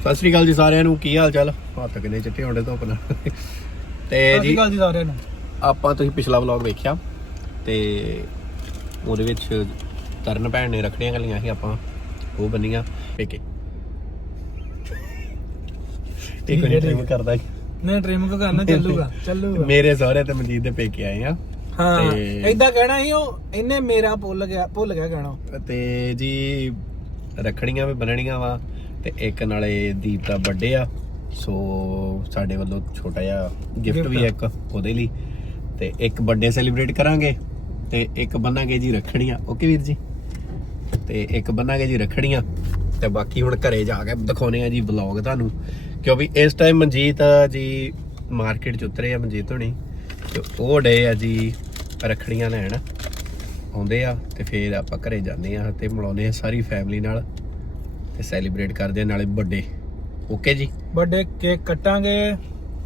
ਸਤਿ ਸ੍ਰੀ ਅਕਾਲ ਜੀ ਸਾਰਿਆਂ ਨੂੰ ਕੀ ਹਾਲ ਚਾਲ? ਹੱਥ ਕਿੰਨੇ ਚਿੱਟੇ ਹੁੰਦੇ ਧੁੱਪ ਨਾਲ। ਤੇ ਜੀ ਗੱਲ ਜੀ ਸਾਰਿਆਂ ਨੂੰ। ਆਪਾਂ ਤੁਸੀਂ ਪਿਛਲਾ ਵਲੌਗ ਵੇਖਿਆ ਤੇ ਉਹਦੇ ਵਿੱਚ ਤਰਨ ਭੈਣ ਨੇ ਰੱਖੜੀਆਂ ਗਲੀਆਂ ਸੀ ਆਪਾਂ ਉਹ ਬੰਨੀਆਂ। ਪੇਕੇ। ਇੱਕ ਮਿੰਟ ਟ੍ਰਿਮ ਕਰਦਾ। ਨਹੀਂ ਟ੍ਰਿਮ ਕੋ ਕਰਨਾ? ਚੱਲੂਗਾ ਚੱਲੂਗਾ। ਮੇਰੇ ਸਹੁਰੇ ਤੇ ਮਨਜੀਤ ਦੇ ਪੇਕੇ ਆਏ ਆ। ਹਾਂ ਏਦਾਂ ਕਹਿਣਾ ਸੀ ਉਹ ਇਹਨੇ ਮੇਰਾ ਭੁੱਲ ਗਿਆ ਭੁੱਲ ਗਿਆ ਕਹਿਣਾ। ਤੇ ਜੀ ਰੱਖੜੀਆਂ ਵੀ ਬੰਨਣੀਆਂ ਵਾ। ਤੇ ਇੱਕ ਨਾਲੇ ਦੀਪ ਦਾ ਬਰਥਡੇ ਆ। ਸੋ ਸਾਡੇ ਵੱਲੋਂ ਛੋਟਾ ਜਿਹਾ ਗਿਫਟ ਵੀ ਆ। ਆ ਇੱਕ ਉਹਦੇ ਲਈ। ਤੇ ਇੱਕ ਬਰਥਡੇ ਸੈਲੀਬ੍ਰੇਟ ਕਰਾਂਗੇ ਤੇ ਇੱਕ ਬੰਨਾਂਗੇ ਜੀ ਰੱਖੜੀਆਂ। ਓਕੇ ਵੀਰ ਜੀ? ਤੇ ਇੱਕ ਬੰਨਾਂਗੇ ਜੀ ਰੱਖੜੀਆਂ। ਤੇ ਬਾਕੀ ਹੁਣ ਘਰੇ ਜਾ ਕੇ ਦਿਖਾਉਨੇ ਆ ਜੀ ਵਲੌਗ ਤੁਹਾਨੂੰ। ਕਿਉਂਕਿ ਇਸ ਟਾਈਮ ਮਨਜੀਤ ਜੀ ਮਾਰਕੀਟ ਚ ਉਤਰੇ ਆ ਮਨਜੀਤ ਹੋਣੀ। ਤੇ ਉਹ ਡੇ ਆ ਜੀ ਰੱਖੜੀਆਂ ਲੈਣ। ਆਉਂਦੇ ਆ ਤੇ ਫਿਰ ਆਪਾਂ ਘਰੇ ਜਾਂਦੇ ਆ ਤੇ ਮਿਲਾਉਂਦੇ ਆ ਸਾਰੀ ਫੈਮਿਲੀ ਨਾਲ। ਤੇ ਸੈਲੀਬ੍ਰੇਟ ਕਰਦੇ ਆ ਨਾਲੇ ਬਰਥਡੇ ਓਕੇ ਜੀ? ਵੱਡੇ ਕੇਕ ਕੱਟਾਂਗੇ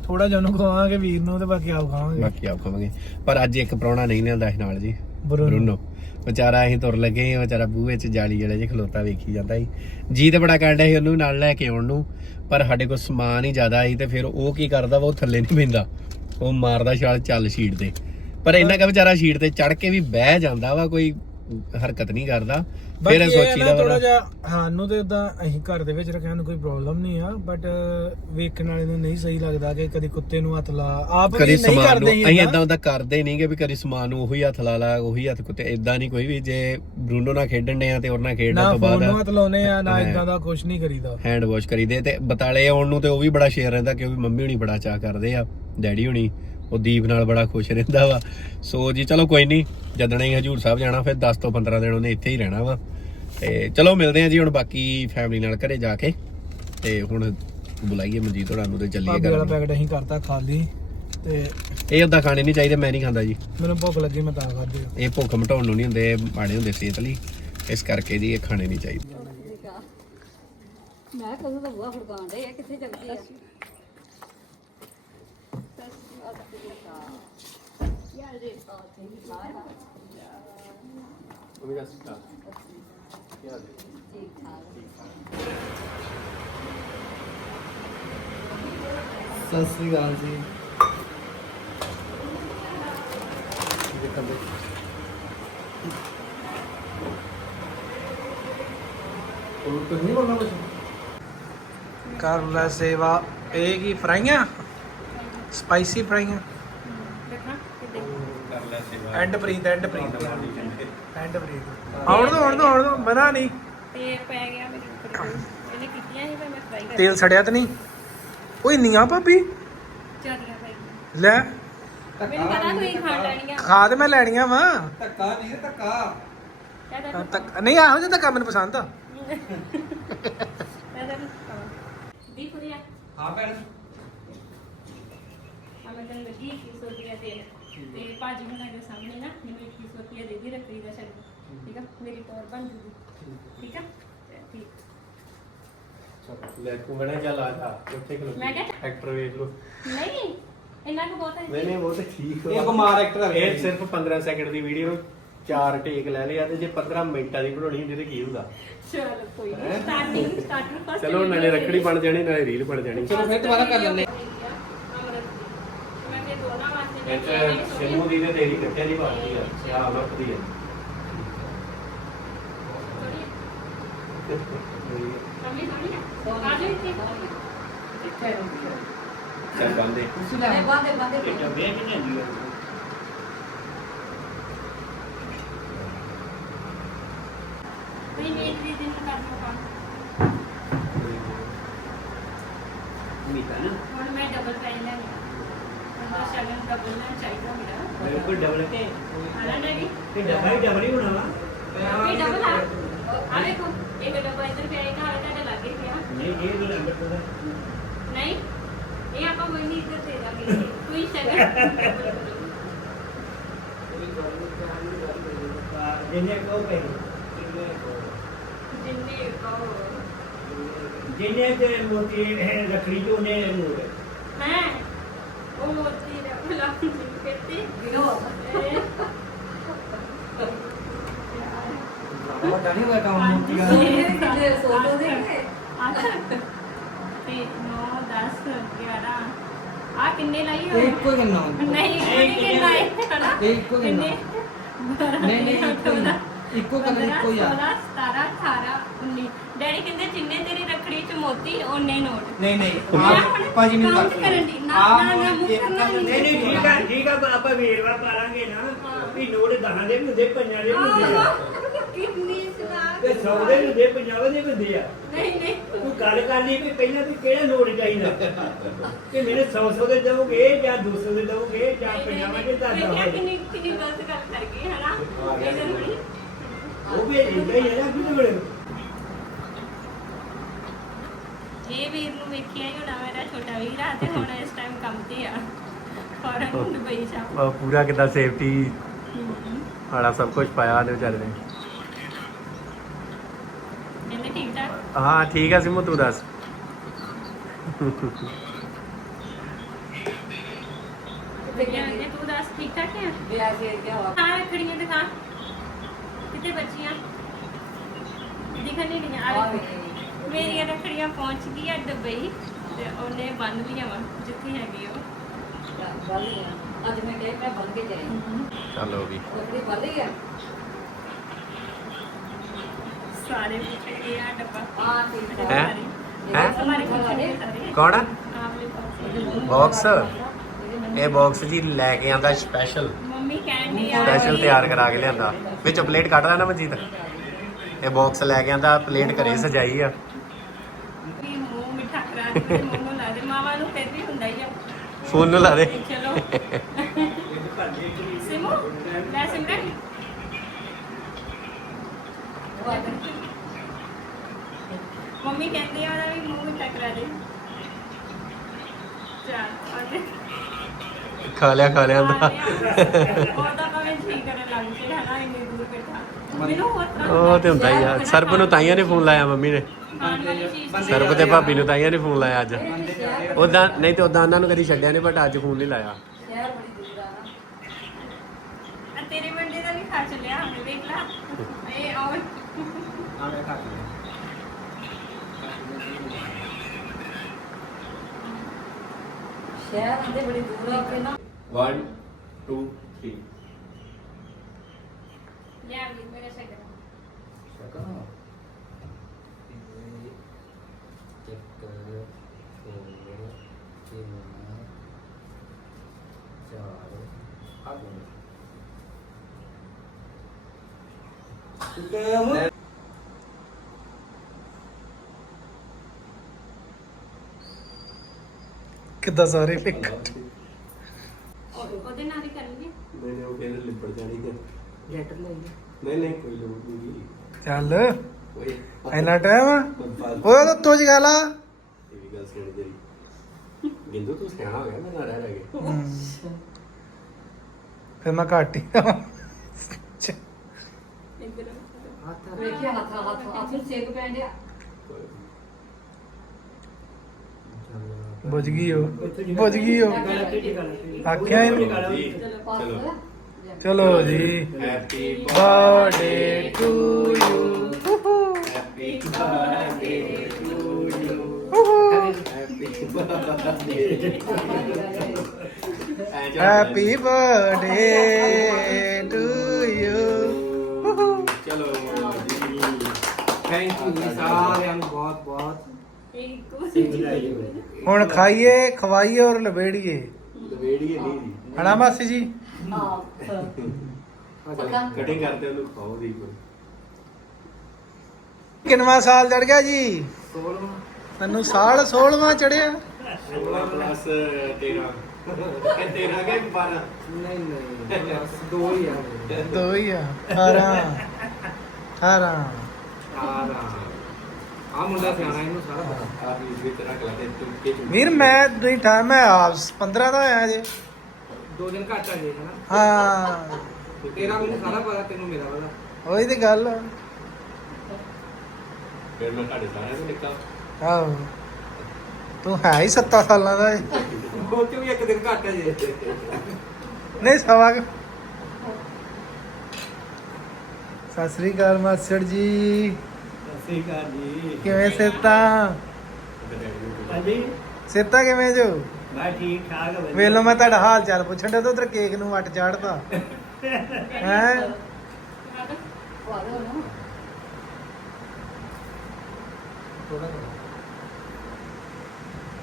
ਥੋੜਾ ਜਿਹਾ ਉਹਨੂੰ ਖਵਾਵਾਂਗੇ ਵੀਰ ਨੂੰ ਤੇ ਬਾਕੀ ਆਪ ਖਾਵਾਂਗੇ। ਬਾਕੀ ਆਪ ਖਾਵਾਂਗੇ। ਪਰ ਅੱਜ ਇੱਕ ਪ੍ਰਾਹੁਣਾ ਨਹੀਂ ਲਿਆਂਦਾ ਸੀ ਨਾਲ ਜੀ। ਬਰੂਨੋ। ਵਿਚਾਰਾ ਅਸੀਂ ਤੁਰ ਲੱਗੇ ਆ ਵਿਚਾਰਾ ਬੂਹੇ 'ਚ ਜਾਲੀ ਜਿਹੜੇ ਜੇ ਖਲੋਤਾ ਵੇਖੀ ਜਾਂਦਾ ਸੀ। ਜੀ ਤੇ ਬੜਾ ਕਾਂਡਾ ਸੀ ਉਹਨੂੰ ਨਾਲ ਲੈ ਕੇ ਆਉਣ ਨੂੰ ਪਰ ਸਾਡੇ ਕੋਲ ਸਮਾਨ ਹੀ ਜ਼ਿਆਦਾ ਸੀ ਤੇ ਫਿਰ ਉਹ ਕੀ ਕਰਦਾ ਵਾ ਉਹ ਥੱਲੇ ਨਹੀਂ ਪੈਂਦਾ ਉਹ ਮਾਰਦਾ ਛਾਲ ਚੱਲ ਸ਼ੀਟ ਤੇ। ਪਰ ਇੰਨਾ ਕਾ ਵਿਚਾਰਾ ਸ਼ੀਟ ਤੇ ਚੜ ਕੇ ਵੀ ਬਹਿ ਜਾਂਦਾ ਵਾ ਕੋਈ ਹਰਕਤ ਨਹੀਂ ਕਰਦਾ। ਫਿਰ ਸੋਚੀਦਾ ਥੋੜਾ ਜਿਹਾ ਸਾਨੂੰ ਤੇ ਉਦਾਂ ਅਸੀਂ ਘਰ ਦੇ ਵਿੱਚ ਰੱਖਿਆ ਨੂੰ ਕੋਈ ਪ੍ਰੋਬਲਮ ਨਹੀਂ ਆ ਬਟ ਵੇਖਣ ਵਾਲੇ ਨੂੰ ਨਹੀਂ ਸਹੀ ਲੱਗਦਾ ਕਿ ਕਦੀ ਕੁੱਤੇ ਨੂੰ ਹੱਥ ਲਾ ਆਪ ਵੀ ਕਦੀ ਨਹੀਂ ਸਮਾਨ ਨੂੰ ਕਰਦੇ ਅਸੀਂ ਇਦਾਂ ਉਹਦਾ ਕਰਦੇ ਨਹੀਂ ਕਿ ਵੀ ਕਦੀ ਸਮਾਨ ਨੂੰ ਉਹੀ ਹੱਥ ਲਾ ਲਾ ਉਹੀ ਹੱਥ ਕੁੱਤੇ ਇਦਾਂ ਨਹੀਂ ਕੋਈ ਵੀ ਜੇ ਬਰੂਨੋ ਨਾਲ ਖੇਡਣ ਨੇ ਆ ਤੇ ਉਹਨਾਂ ਖੇਡਣ ਨਾ ਤੋਂ ਫੋਨ ਨੂੰ ਬਾਅਦ ਹੱਥ ਲਾਉਨੇ ਆ ਨਾ। ਇਦਾਂ ਦਾ ਕੁਝ ਨਹੀਂ ਕਰੀਦਾ। ਹੈਂਡ ਵਾਸ਼ ਕਰੀਦੇ ਤੇ ਬਤਾਲੇ ਆਉਣ ਨੂੰ ਤੇ ਉਹ ਵੀ ਬੜਾ ਸ਼ੇਰ ਰਹਿੰਦਾ ਕਿਉਂਕਿ ਮੰਮੀ ਹੁਣੀ ਬੜਾ ਚਾਹ ਕਰਦੇ ਆ ਡੈਡੀ ਹੁਣੀ ਉਹ ਦੀਪ ਨਾਲ ਬੜਾ ਖੁਸ਼ ਰਹਿੰਦਾ ਵਾ। ਸੋ ਜੀ ਚਲੋ ਕੋਈ ਨਹੀਂ ਜਦਣੇ ਹਜੂਰ ਸਾਹਿਬ ਜਾਣਾ ਫਿਰ 10 ਤੋਂ 15 ਦਿਨ ਉਹਨੇ ਇੱਥੇ ਹੀ ਰਹਿਣਾ ਵਾ। ਤੇ ਚਲੋ ਮਿਲਦੇ ਆ ਜੀ ਹੁਣ ਬਾਕੀ ਫੈਮਿਲੀ ਨਾਲ ਘਰੇ ਜਾ ਕੇ। ਤੇ ਹੁਣ ਬੁਲਾਈਏ ਮਨਜੀਤ ਹੋਰਾਂ ਨੂੰ ਤੇ ਚੱਲੀਏ ਭਾਬੀ ਵਾਲਾ ਘਰ। ਪੈਕਟ ਅਸੀਂ ਕਰਤਾ ਖਾਲੀ ਤੇ ਇਹ ਉਦਾਂ ਖਾਣੇ ਨਹੀਂ ਚਾਹੀਦੇ ਮੈਂ ਨਹੀਂ ਖਾਂਦਾ ਜੀ। ਮੈਨੂੰ ਭੁੱਖ ਲੱਗੀ ਮੈਂ ਤਾਂ ਖਾਧੇ ਇਹ ਭੁੱਖ ਮਟਾਉਣ ਨੂੰ ਨਹੀਂ ਹੁੰਦੇ ਇਹ ਮਾੜੇ ਹੁੰਦੇ ਸਿਹਤ ਲਈ। ਇਸ ਕਰਕੇ ਜੀ ਇਹ ਖਾਣੇ ਨਹੀਂ ਚਾਹੀਦੇ। ਮੈਂ ਕਦੋਂ ਦਾ ਬੁਆ ਫੜਕਾਉਣ ਡਏ ਆ ਕਿੱਥੇ ਚੱਲਦੀ ਆ ਸਤਿ ਸ੍ਰੀ ਅਕਾਲ ਜੀ ਕਰ ਲੈ ਸੇਵਾ ਇਹ ਕੀ ਫਰਾਈਆਂ and Preet and Preet. And Preet. ਆਉਣ ਦੋ ਆਉਣ ਦੋ ਆਉਣ ਦੋ। ਮਨਾ ਨਹੀਂ। ਤੇਲ ਪੈ ਗਿਆ ਮੇਰੇ ਉੱਪਰ ਇਹਨੇ ਕੀਤੀਆਂ ਸੀ ਪਰ ਮੈਂ ਫਰਾਈ ਕਰ ਤੇਲ ਸੜਿਆ ਤਾਂ ਨਹੀਂ। ਓਏ ਨੀਆਂ ਭਾਬੀ। ਚਾਰੀਆਂ ਪੈ ਗਈਆਂ ਲੈ। ਮੈਨੂੰ ਪਤਾ ਤੁਸੀਂ ਖਾਣ ਲੈਣੀਆਂ। ਖਾ ਤੇ ਮੈਂ ਲੈਣੀਆਂ ਵਾ। ਕਹਿੰਦਾ ਤੱਕ ਨਹੀਂ ਆਹੋ ਜਿਹਾ ਧੱਕਾ ਮੈਨੂੰ ਪਸੰਦ ਆ। ਦੀ ਪੁਰੀਆ ਹਾਂ ਭੈਣ। ਆ ਮੈਂ ਤੈਨੂੰ ਲੱਗੀ 2100 ਰੁਪਇਆ ਤੇਲ। ਤੇ ਭਾਜੀ ਹੁਣਾਂ ਦੇ ਸਾਹਮਣੇ ਨਾ ਮੈਨੂੰ 2100 ਰੁਪਇਆ ਦੇ ਦੀ ਰੱਖੜੀ ਦਾ ਛੱਡ ਠੀਕ ਆ? ਮੇਰੀ ਟੌਰ ਬਣ ਜੂਗੀ। ਠੀਕ ਆ। ਤੇ ਠੀਕ। ਲੈ ਤੂੰ ਬਣਾ ਚੱਲ ਆ ਜਾ ਉੱਥੇ ਖਲੋ ਮੈਂ ਕਿਹਾ- ਐਕਟਰ ਵੇਖ ਲਓ। ਨਹੀਂ ਇੰਨਾ ਕੁ ਬਹੁਤ ਹੈ ਨਹੀਂ ਨਹੀਂ ਉਹ ਤੇ ਠੀਕ ਇਹ ਬਿਮਾਰ actor ਆ। ਇਹ ਸਿਰਫ 15 ਸੈਕਿੰਡ ਦੀ ਵੀਡੀਓ ਨੂੰ ਚਾਰ ਟੇਕ ਲੈ ਲਿਆ ਤੇ ਜੇ 15 ਮਿੰਟਾਂ ਦੀ ਬਣਾਉਣੀ ਹੁੰਦੀ ਤੇ ਕੀ ਹੁੰਦਾ? ਚਲੋ ਕੋਈ ਨਹੀਂ ਸਟਾਰਟਿੰਗ ਸਟਾਰਟਿੰਗ ਫਸਟ ਚਲੋ ਨਾਲੇ ਰੱਖੜੀ ਬਣ ਜਾਣੀ ਨਾਲੇ ਰੀਲ ਬਣ ਜਾਣੀ। ਚਲੋ ਫਿਰ ਦੁਬਾਰਾ ਕਰ ਲੈਂਦੇ। ਇੱਥੇ ਸਿੰਮੂ ਦੀ ਤੇ ਤੇਰੀ ਕੱਟਿਆ ਦੀ ਬਾਤੀ ਆ ਸਿਆ ਅਮਰਤ ਦੀ ਆ। ਚੱਲ ਬੰਦੇ। ਬਾਦੇ ਬਾਦੇ ਨਹੀਂ ਮੇਰੀ ਦੀਦੀ ਨੂੰ ਕਰ ਦੋ ਕੰਮ ਮੀਤਾ ਨਾ ਹੁਣ ਮੈਂ ਡਬਲ ਪੈਨ ਲੈਣੀ ਆ ਹੁਣ ਤਾਂ ਸ਼ਗਨ ਡਬਲ ਲੈਣਾ ਚਾਹੀਦਾ ਮੇਰਾ ਮੇਰੇ ਕੋਲ ਡਬਲ ਕੇ ਆਣਾ ਨਹੀਂ ਤੇ ਡਬਲ ਹੀ ਡਬਲ ਹੀ ਹੋਣਾ ਵਾ। ਇਹ ਡਬਲ ਆ? ਆ ਵੇਖੋ ਇੱਕ ਡੱਬਾ ਇੱਧਰ ਪਿਆ ਇੱਕ ਹਾਲੇ ਤੁਹਾਡੇ ਲੱਗੇ ਪਿਆ ਨਹੀਂ ਇਹ ਵੀ ਨੰਬਰ ਤੋਂ ਨਹੀਂ ਇਹ ਆਪਾਂ ਕੋਈ ਨਹੀਂ ਇੱਧਰ ਦੇ ਦਾਂਗੇ। ਕੋਈ ਸ਼ਗਨ? ਜਿੰਨੇ ਕੋ ਪਏ ਜਿੰਨੇ ਕਹੋ। ਜਿੰਨੇ ਤੇ ਮੋਤੀ ਰਖੜੀ ਜੋ ਨੇ ਮੋੜ। ਮੈਂ ਉਹ ਮੋਤੀ ਦਾ ਗੁਲਾਬ ਜੀ ਕਿਤੇ ਗਿਨੋ ਵੱਡਾ ਨਹੀਂ ਹੋਇਆ ਕੰਮ ਮੋਤੀ ਦਾ ਇਹ ਕਿਤੇ ਸੋਲੋ ਦੇ ਅੱਛਾ 9 10 11 ਆ ਕਿੰਨੇ ਲਾਈ ਇਹ ਇੱਕੋ ਹੀ ਗੰਨਾ ਨਹੀਂ ਇਹ ਕਿੰਨੇ ਹਨਾ ਇਹ ਇੱਕੋ ਕਿੰਨੇ ਨਹੀਂ ਨਹੀਂ ਇੱਕੋ ਹੀ ਨਾ। ਇੱਕੋ ਕਲਰ ਇੱਕੋ ਹੀ ਆ 16 17 18 19 ਡੈਡੀ ਕਹਿੰਦੇ ਜਿੰਨੇ ਤੇਰੀ ਰੱਖੜੀ ਚ ਮੋਤੀ ਉਹਨੇ ਨੋਟ। ਨਹੀਂ ਨਹੀਂ ਆਹ ਭਾਜੀ ਮੈਨੂੰ ਕੱਟ ਕਰਨ ਦੀ ਨਾ ਨਾ ਨਾ ਮੁੱਕ ਕਰਨਾ ਨਹੀਂ ਨਹੀਂ ਠੀਕ ਆ ਠੀਕ ਆ ਆਪਾਂ ਵੇਰਵਾ ਪਾ ਲਾਂਗੇ ਨਾ ਵੀ ਨੋਟ ਦਹਾਂ ਦੇ ਵੀ ਹੁੰਦੇ ਪੰਜਾਂ ਦੇ ਵੀ ਹੁੰਦੇ ਆ। ਕਿੰਨੀ ਸੁਣਾ ਤੇ ਸੌ ਦੇ ਵੀ ਹੁੰਦੇ ਪੰਜਾਹ ਦੇ ਵੀ ਹੁੰਦੇ ਆ। ਨਹੀਂ ਨਹੀਂ। ਤੂੰ ਗੱਲ ਕਰਨੀ ਵੀ ਪਹਿਲਾਂ ਵੀ ਕਿਹੜਾ ਨੋਟ ਚਾਹੀਦਾ? ਕਿ ਮੈਨੂੰ 100 100 ਦੇ ਦਵੋਗੇ ਜਾਂ 200 ਦੇ ਦਵੋਗੇ ਜਾਂ 50 ਦੇ ਦਵੋਗੇ ਕਿੰਨੀ ਕਿੰਨੀ ਗਲਤ ਗੱਲ ਕਰ ਗਈ ਹੈ ਨਾ ਉਹ ਵੀ ਇੰਨਾ ਹੀ ਹੈ ਨਾ ਕਿਤੇ ਬੜੇ ਇਹ ਵੀਰ ਨੂੰ ਵੇਖਿਆ ਹੀ ਹੋਣਾ ਮੇਰਾ ਛੋਟਾ ਵੀਰ ਆ ਤੇ ਹੁਣ ਇਸ ਟਾਈਮ ਕੰਮ ਤੇ ਆ। ਫੌਰਨ ਦੁਬਈ ਜਾ। ਪੂਰਾ ਕਿਦਾਂ ਸੇਫਟੀ ਵਾਲਾ ਸਭ ਕੁਝ ਪਾਇਆ ਨੇ ਵਿਚਾਰੇ ਨੇ। ਇਹਨੇ ਠੀਕ ਠਾਕ? ਹਾਂ ਠੀਕ ਆ ਸਿਮੂ ਤੂੰ ਦੱਸ? ਵਧੀਆ ਵਧੀਆ ਤੂੰ ਦੱਸ ਠੀਕ ਠਾਕ ਹੈ? ਵਿਆਹ ਕੇ ਕਿਆ ਵਾ ਹਾਂ ਰੱਖੜੀਆਂ ਦੁਕਾਨ ਕਿਤੇ ਬੱਚੀਆਂ? ਦਿਖਣ ਨਹੀਂ ਰਹੀਆਂ ਆ ਆ ਮੇਰੀਆਂ ਰੱਖੜੀਆਂ ਪਹੁੰਚ ਗਈਆਂ ਦੁਬਈ ਤੇ ਉਹਨੇ ਬੰਨ ਲਈਆਂ ਵਾ ਜਿੱਥੇ ਹੈਗੀ ਉਹ। ਹੀ ਆ ਅੱਜ ਮੈਂ ਕਿਹਾ ਮੈਂ ਬੰਦ ਕੇ ਜਾਈ। ਚਲੋ ਵੀ ਲੱਕੜੀ ਬੰਦ ਹੀ ਆ? ਸਾਰੇ ਪੁੱਛੇ ਆ ਡੱਬਾ। ਹਾਂ ਠੀਕ ਹੈਂ? ਹੈ? ਹੈਂ? ਹਮਾਰੇ ਪੁੱਛੇ ਸਾਰੇ ਕੌਣ ਆ? ਆਮਲੇ ਪਾਸੇ ਬਾਕਸ ਇਹ ਬਾਕਸ ਜੀ ਲੈ ਕੇ ਆਂਦਾ ਸਪੈਸ਼ਲ ਮੰਮੀ ਕਹਿੰਦੀ ਆ ਸਪੈਸ਼ਲ ਤਿਆਰ ਕਰਾ ਕੇ ਲਿਆਂਦਾ। ਵਿੱਚ ਪਲੇਟ ਕੱਢ ਲੈਣਾ ਮਨਜੀਤ? ਇਹ ਬਾਕਸ ਲੈ ਕੇ ਆਂਦਾ ਪਲੇਟ ਘਰੇ ਸਜਾਈ ਆ। ਮਿੱਠਾ ਕਰਾ ਦੇ ਤੇ ਮੂੰਹ ਨੂੰ ਲਾ ਦੇ। ਮਾਵਾਂ ਨੂੰ ਫਿਰ ਵੀ ਹੁੰਦਾ ਹੀ ਆ ਫੋਨ ਨੂੰ ਲਾ ਦੇ ਚਲੋ। ਸਿਮੂ ਲੈ ਸਿਮਰਨ। ਮੰਮੀ ਕਹਿੰਦੀ ਆ ਉਹਦਾ ਵੀ ਮੂੰਹ ਮਿੱਠਾ ਕਰਾ ਦੇ। ਚੱਲ ਆ ਜਾ ਖਾ ਲਿਆ ਖਾ ਲਿਆ। ਆਂਦਾ ਉਹਦਾ ਭਾਵੇਂ ਠੀਕ ਕਰਨ ਲੱਗ ਜੇ ਹਨਾ ਇੰਨੀ ਦੂਰ ਬੈਠਾ। ਮੈਨੂੰ ਹੋਰ ਤਰ੍ਹਾਂ ਉਹ ਤੇ ਹੁੰਦਾ ਹੀ ਆ। ਸਰਬ ਨੂੰ ਤਾਈਆਂ ਨੇ ਫੋਨ ਲਾਇਆ ਮੰਮੀ ਨੇ। ਸਰਬ ਤੇ ਭਾਬੀ ਨੂੰ ਤਾਈਆਂ ਨੇ ਫੋਨ ਲਾਇਆ ਅੱਜ। ਉਦਾਂ ਨਹੀਂ ਤੇ ਉਦਾਂ ਉਹਨਾਂ ਨੂੰ ਕਦੀ ਛੱਡਿਆ ਨਹੀਂ ਬਟ ਅੱਜ ਫੋਨ ਨਹੀਂ ਲਾਇਆ। ਸ਼ਹਿਰ ਬੜੀ ਦੂਰ ਆ। ਨਾ ਆ ਤੇਰੇ ਮੰਡੇ ਦਾ ਵੀ ਖਾ ਚੱਲਿਆ ਹੁਣ ਵੇਖ ਲਾ। ਇਹ ਔਰ ਆਵੇਂ ਕੱਟ ਲਿਆ ਸ਼ਹਿਰ ਆਂਦੇ ਬੜੀ ਦੂਰ ਆ ਕੇ ਨਾ। 1 2 3 ਲਿਆ ਵੀ ਮੇਰੇ ਸ਼ਕਰ ਕਿੱਦਾਂ ਸਾਰੇ ਪਿਕ ਉਹਦੇ ਨਾਲ ਹੀ ਕਰਨਗੇ। ਨਹੀਂ ਨਹੀਂ ਉਹ ਕਹਿੰਦੇ ਲਿਪੜ ਜਾਣੀ ਹੈ ਲੈਟਰ ਲਈ ਨਹੀਂ ਨਹੀਂ ਕੋਈ ਲੋੜ ਨਹੀਂ ਚੱਲ। ਕੋਈ ਇੰਨਾ ਟਾਈਮ ਓਏ ਤਾਂ ਤੂੰ ਜਗਾ ਲਾ ਇਹ ਵੀ ਗੱਲ ਸਿਆਣੀ ਤੇਰੀ ਗਿੰਦੂ ਤੂੰ ਸਿਆਣਾ ਹੋ ਗਿਆ ਮੇਰੇ ਨਾਲ ਰਹਿ ਰਹਿ ਕੇ। ਫਿਰ ਮੈਂ ਘੱਟ ਹੀ ਵੇਖਿਆ ਹੱਥ ਹੱਥ ਹੱਥ ਨੂੰ ਸੇਕ ਪੈਣ ਡਿਆ। ਬੁੱਝ ਗਈ ਉਹ। ਬੁੱਝ ਗਈ ਉਹ। ਆਖਿਆ ਜੀ ਚਲੋ ਪਾਸ ਚਲੋ ਜੀ। Happy birthday to you happy birthday to you happy birthday happy birthday to you ਚਲੋ ਜੀ ਥੈਂਕ ਯੂ ਜੀ ਸਾਰਿਆਂ ਨੂੰ ਬਹੁਤ ਬਹੁਤ। ਇਹ ਕੁਝ ਹੁਣ ਖਾਈਏ ਖਵਾਈਏ ਔਰ ਲਵੇੜੀਏ ਲਵੇੜੀਏ ਨਹੀਂ ਜੀ। ਹਣਾ ਮਾਸੀ ਜੀ? ਕਟਿੰਗ ਕਰਦੇ ਉਹਨੂੰ ਖਾਓ ਦੀ ਕੋਈ ਕਿੰਨਵਾਂ ਸਾਲ ਚੜ ਗਿਆ ਜੀ? 16 ਮੈਨੂੰ ਸਾਲ 16ਵਾਂ ਚੜਿਆ 16 ਪਲੱਸ 13 ਇਹ 13 ਕੇ 12 ਨਹੀਂ ਨਹੀਂ ਬਸ ਦੋ ਹੀ ਆ। ਮੇਰੇ। ਦੋ ਹੀ ਆ 18 18 ਆ ਆ ਮੁੰਡਾ ਸਿਆਣਾ ਇਹਨੂੰ ਸਾਰਾ ਪਤਾ। ਆਪ ਇਸ ਵਿੱਚ ਰੱਖ ਲਾ ਤੇ ਤੂੰ ਕੇ ਤੂੰ ਵੀਰ ਮੈਂ ਨਹੀਂ ਠਾ ਮੈਂ ਆਪ 15 ਦਾ ਆਇਆ ਜੇ ਦੋ ਦਿਨ ਘੱਟ ਆ ਜੇ ਹਨਾ? ਹਾਂ। ਤੇਰਾ ਮੈਨੂੰ ਸਾਰਾ ਪਤਾ ਤੈਨੂੰ ਮੇਰਾ ਪਤਾ। ਉਹੀ ਤੇ ਗੱਲ ਫਿਰ ਮੈਂ ਤੁਹਾਡੇ ਸਾਰਿਆਂ ਤੋਂ ਨਿੱਕਾ ਆਹੋ। ਤੂੰ ਹੈ ਹੀ 7 ਸਾਲਾਂ ਦਾ ਏ। ਉਹ ਚ ਵੀ ਇੱਕ ਦਿਨ ਘੱਟ ਜੇ। ਨਹੀਂ ਸਵਾ ਕੁ। ਸਤਿ ਸ੍ਰੀ ਅਕਾਲ ਮਾਸਟਰ ਜੀ। ਸਹੀ ਗੱਲ ਜੀ। ਕਿਵੇਂ ਸੇਤਾ ਹਾਂਜੀ। ਸਿੱਤਾ ਕਿਵੇਂ ਜੋ? ਮੈਂ ਠੀਕ ਠਾਕ ਵਧੀਆ। ਵੇਖ ਲਓ ਮੈਂ ਤੁਹਾਡਾ ਹਾਲ ਚਾਲ ਪੁੱਛਣ ਤੇ ਉਧਰ ਕੇਕ ਨੂੰ ਵੱਟ ਚਾੜਦਾ ਹੈ? ਪਵਾ ਦਿਓ ਉਹਨੂੰ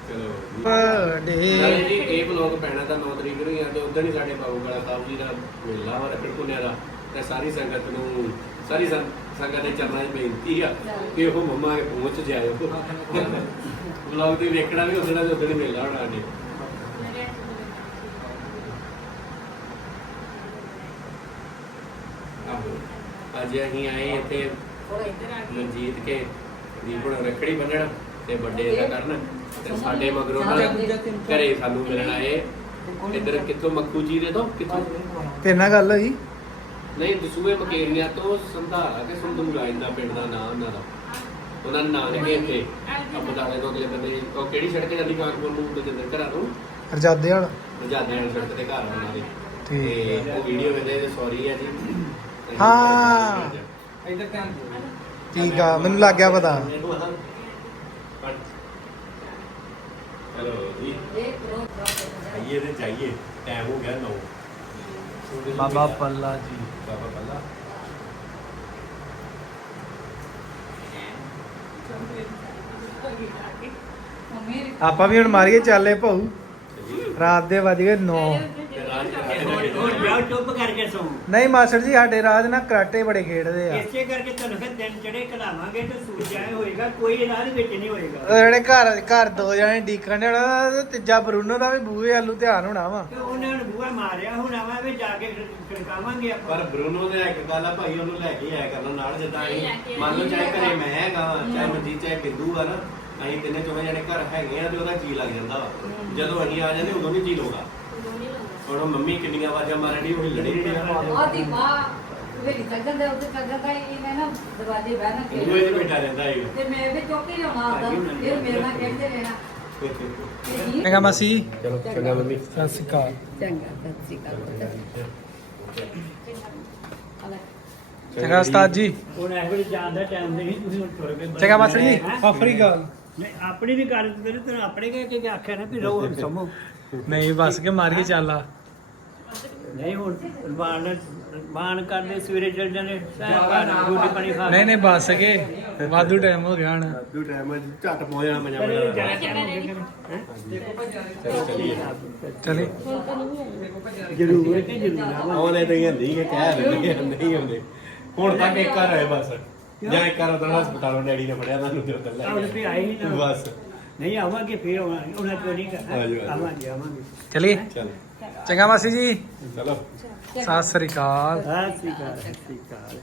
ਚਲੋ ਬਰਥਡੇ ਨਾਲੇ ਜੀ ਇਹ ਬਲੌਗ ਪੈਣਾ ਤਾਂ 9 ਤਰੀਕ ਨੂੰ ਹੀ ਆ ਤੇ ਉਦੋਂ ਹੀ ਸਾਡੇ ਬਾਬੂ ਵਾਲਾ ਸਾਹਿਬ ਜੀ ਦਾ ਮੇਲਾ ਵਾ ਰੱਖੜ ਪੁੰਨਿਆ ਦਾ। ਤੇ ਸਾਰੀ ਸੰਗਤ ਨੂੰ, ਸਾਰੀ ਸੰ- ਸੰਗਤ ਦੇ ਚਰਨਾਂ 'ਚ ਬੇਨਤੀ ਆ ਕਿ ਉਹ ਮੰਮਾ ਕੇ ਪਹੁੰਚ ਜਾਇਓ ਬਲੌਗ ਤੇ ਵੇਖਣਾ ਵੀ ਉਦੋਂ ਦਾ ਉਦੋਂ ਹੀ ਮੇਲਾ ਹੋਣਾ ਨੇ ਆਹੋ, ਅੱਜ ਅਸੀਂ ਆਏ ਇੱਥੇ ਥੋੜਾ ਕੇ, ਮਨਜੀਤ ਕੇ ਦੀਪ ਰੱਖੜੀ ਬੰਨਣ। ਤੇ ਵੱਡੇ ਦਾ ਕਰਨ ਤੇ ਸਾਡੇ ਮਗਰੋਂ ਨਾ ਘਰੇ ਸਾਨੂੰ ਮਿਲਣ ਆਏ ਇੱਧਰ ਕਿੱਥੋਂ ਮੱਖੂ ਜੀ ਦੇ ਤੋਂ? ਕਿੱਥੋਂ? ਤੇਰੇ ਨਾਲ ਗੱਲ ਹੋਈ? ਨਹੀਂ ਦਸੂਏ ਮਕੇਰੀਆਂ ਤੋਂ ਸੰਧਾਰਾ ਕੇ ਸੁੰਦਮੁਲਾਇਨ ਦਾ ਪਿੰਡ ਦਾ ਨਾਮ ਉਹਨਾਂ ਦਾ। ਉਹਨਾਂ ਦੇ ਨਾਨਕੇ ਇੱਥੇ। ਅਬਦਾਲੇ ਤੋਂ ਅਗਲੇ ਬੰਦੇ ਉਹ ਕਿਹੜੀ ਸੜਕ ਜਾਂਦੀ? ਕਾਨਪੁਰ ਨੂੰ ਬਜਿੰਦਰ ਘਰਾਂ ਨੂੰ। ਰਜਾਦੇ ਵਾਲਾ। ਰਜਾਦੇ ਵਾਲੀ ਸੜਕ ਤੇ ਘਰ ਉਹਨਾਂ ਦੇ। ਠੀਕ ਤੇ ਉਹ ਵੀਡੀਓ ਵੇਲੇ ਸੌਰੀ ਹੈ ਜੀ। ਹਾਂ। ਇੱਧਰ ਧਿਆਨ ਦਿਓ। ਠੀਕ ਆ ਮੈਨੂੰ ਲੱਗ ਗਿਆ ਪਤਾ। ਚਲੋ ਜੀ। ਆਈਏ ਤੇ ਚਾਹੀਏ ਟਾਈਮ ਹੋ ਗਿਆ 9 ਬਾਬਾ ਪੱਲਾ ਜੀ। ਬਾਬਾ ਪੱਲਾ। ਆਪਾਂ ਵੀ ਹੁਣ ਮਾਰੀਏ ਚਾਲੇ ਭਾਊ। ਰਾਤ ਦੇ ਵੱਜ ਗਏ 9 ਤੇ ਰਾਜ ਹੁਣ ਹੁਣ ਜਾਓ ਚੁੱਪ ਕਰਕੇ ਸੌਂ ਨਹੀਂ ਮਾਸਟਰ ਜੀ ਸਾਡੇ ਰਾਤ ਨਾ ਕਰਾਟੇ ਬੜੇ ਖੇਡਦੇ ਆ। ਇਸੇ ਕਰਕੇ ਤੁਹਾਨੂੰ ਫਿਰ ਦਿਨ ਚੜੇ ਕਢਾਵਾਂਗੇ ਤੇ ਸੂਰਜ ਆਏ ਹੋਏਗਾ ਕੋਈ ਦੇ ਵਿੱਚ ਨਹੀਂ ਉਹ ਹੋਏਗਾ ਜਿਹੜੇ ਘਰ ਘਰ ਦੋ ਜਣੇ ਡੀਕਣ ਦੇ ਹੋਣਾ ਤੇ ਤੀਜਾ ਬਰੂਨੋ ਦਾ ਵੀ ਬੂਹੇ ਆਲੂ ਧਿਆਨ ਹੋਣਾ ਵਾ। ਤੇ ਉਹਨੇ ਹੁਣ ਬੂਹਾ ਮਾਰਿਆ ਹੁਣ ਆਵਾਂ ਵੀ ਜਾ ਕੇ ਖੜਕਾਵਾਂਗੇ ਆਪਾਂ। ਪਰ ਬਰੂਨੋ ਨੇ ਇੱਕ ਗੱਲ ਆ ਭਾਈ ਉਹਨੂੰ ਲੈ ਕੇ ਆਇਆ ਕਰਨਾ ਨਾਲ ਜਿੱਦਾਂ ਅਸੀਂ ਮੰਨ ਲਓ ਚਾਹੇ ਘਰੇ ਮੈਂ ਹੈਗਾ ਵਾਂ, ਚਾਹੇ ਮਨਜੀਤ ਚਾਹੇ ਬਿੰਦੂ ਆ ਨਾ ਅਸੀਂ ਤਿੰਨੇ ਚੋਵੇਂ ਜਣੇ ਘਰ ਹੈਗੇ ਆ ਤੇ ਉਹਦਾ ਜੀ ਲੱਗ ਜਾਂਦਾ ਵਾ। ਜਦੋਂ ਅਸੀਂ ਆ ਜਾਂਦੇ ਉਦੋਂ ਵੀ ਜੀ ਲਾਉਂਦਾ। ਹੁਣ ਉਹ ਮੰਮੀ ਕਿੰਨੀਆਂ ਆਵਾਜ਼ਾਂ ਮਾਰਨ ਦੀ ਉਹ ਲੜੀ ਨਹੀਂ ਆ। ਦੀ ਮਾਂ ਵੇਲੀ ਸੱਜਣ ਦੇ ਉੱਤੇ ਸੱਜਣ ਦਾ ਇਹਨੇ ਨਾ ਦਰਵਾਜ਼ੇ ਬਹਿਣਾ ਉਹ ਇਹ ਬੈਠਾ ਰਹਿੰਦਾ ਹੈ ਤੇ ਮੈਂ ਵੀ ਚੌਕੀ ਲਿਆਉਣਾ ਆਦਾ ਫਿਰ ਮੇਰੇ ਨਾਲ ਕਹਿੰਦੇ ਰਹਿਣਾ। ਤੇ ਚੰਗਾ ਮਾਸੀ। ਚਲੋ ਚੰਗਾ। ਮੰਮੀ। ਸਤਿ ਸ਼੍ਰੀ ਅਕਾਲ। ਚੰਗਾ ਸਤਿ ਸ਼੍ਰੀ ਅਕਾਲ। ਚੰਗਾ। ਉਸਤਾਦ ਜੀ। ਹੁਣ ਇਹੋ ਜਿਹੇ ਜਾਣ ਦਾ ਟਾਈਮ ਨਹੀਂ ਤੁਸੀਂ ਹੁਣ ਤੁਰ ਕੇ ਚੰਗਾ ਜੀ ਹੈਂ? ਆਫਰੀ ਗੱਲ। ਨਹੀਂ ਆਪਣੀ ਵੀ ਗੱਲ ਕਰੇ ਤੈਨੂੰ ਆਪਣੇ ਕਹਿ ਕੇ ਆਖਿਆ ਨਾ ਵੀ ਰਹੋ ਸਮੋ ਨਹੀਂ ਬਸ ਕੇ ਮਾਰੀਏ ਚਾਲਾ ਨਹੀਂ ਹੁਣ ਮਾਨ ਕਰਦੇ ਸਵੇਰੇ ਚੱਲ ਜਾਂਦੇ ਸਾਹਿਬ ਘਰ ਰੋਟੀ ਪਾਣੀ ਖਾ ਨਹੀਂ ਨਹੀਂ ਬਸ ਕੇ। ਵਾਧੂ ਟਾਈਮ ਹੋ ਗਿਆ ਹੁਣ। ਦੂ ਟਾਈਮ ਝੱਟ ਪਹੁੰਚ ਜਾਣਾ ਮਜ਼ਾ ਬਣਾ? ਚਲੋ ਜ਼ਰੂਰ ਕਿ ਜ਼ਰੂਰ ਉਹਨੇ ਤਾਂ ਕਹਿੰਦੀ ਕਿ ਕਹਿ ਰਹੇ ਨੇ ਨਹੀਂ ਹੁੰਦੇ। ਹੁਣ ਤੱਕ ਇੱਕ ਘਰ ਹੈ ਬਸ। ਜਾਂ ਇੱਕ ਘਰ ਉਧਰ ਹਸਪਤਾਲੋਂ ਡੈਡੀ ਨੇ ਫੜਿਆ ਤੁਹਾਨੂੰ ਤੇ ਉਧਰ ਲੈ ਤੇ ਨਾ। ਬਸ। ਨਹੀਂ ਆਵਾਂਗੇ ਫੇਰ ਆਵਾਂਗੇ ਉਹਨਾਂ ਤੋਂ ਨਹੀਂ ਆ ਜਾਓ, ਆ ਜਾਓ। ਆਵਾਂਗੇ ਆਵਾਂਗੇ। ਚਲੀ ਚਲ। ਚੰਗਾ ਮਾਸੀ ਜੀ। ਚਲੋ। ਸਤਿ ਸ੍ਰੀ ਅਕਾਲ। ਸਤਿ ਸ੍ਰੀ ਅਕਾਲ ਸਤਿ ਸ੍ਰੀ ਅਕਾਲ।